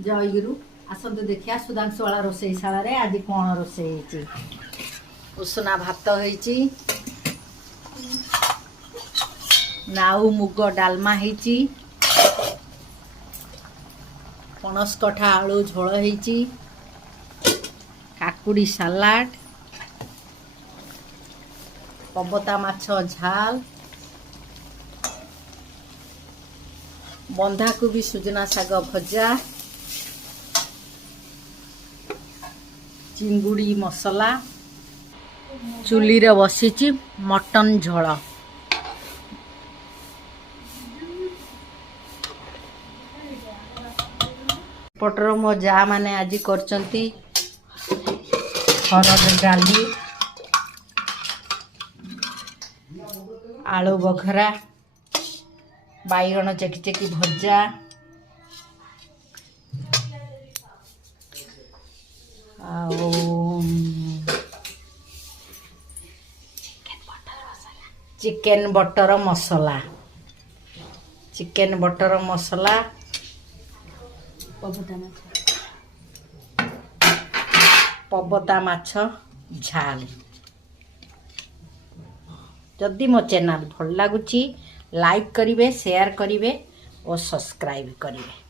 जयगुरु आसतु देखिया सुधांशुवाला रोषेईशाला आज कौन रोषे उसना भात होईची नाउ मुग डालमा होईची पणस कठा आलू झोल होईची काकुड़ी सालाड पबता माछ झाल बंधाकोबी सुजना शाग भजा चिंगुड़ी मसला चुली रे बसीची मटन झोल पटर मो जा माने आज करचंती हरद डाली आलू बघरा बैगण चेकी चेकी भजा चिकेन बटर मसला पबता माछ झाल जदि मो चैनल भल लगुच लाइक करिवे शेयर करिवे और सब्सक्राइब करिवे।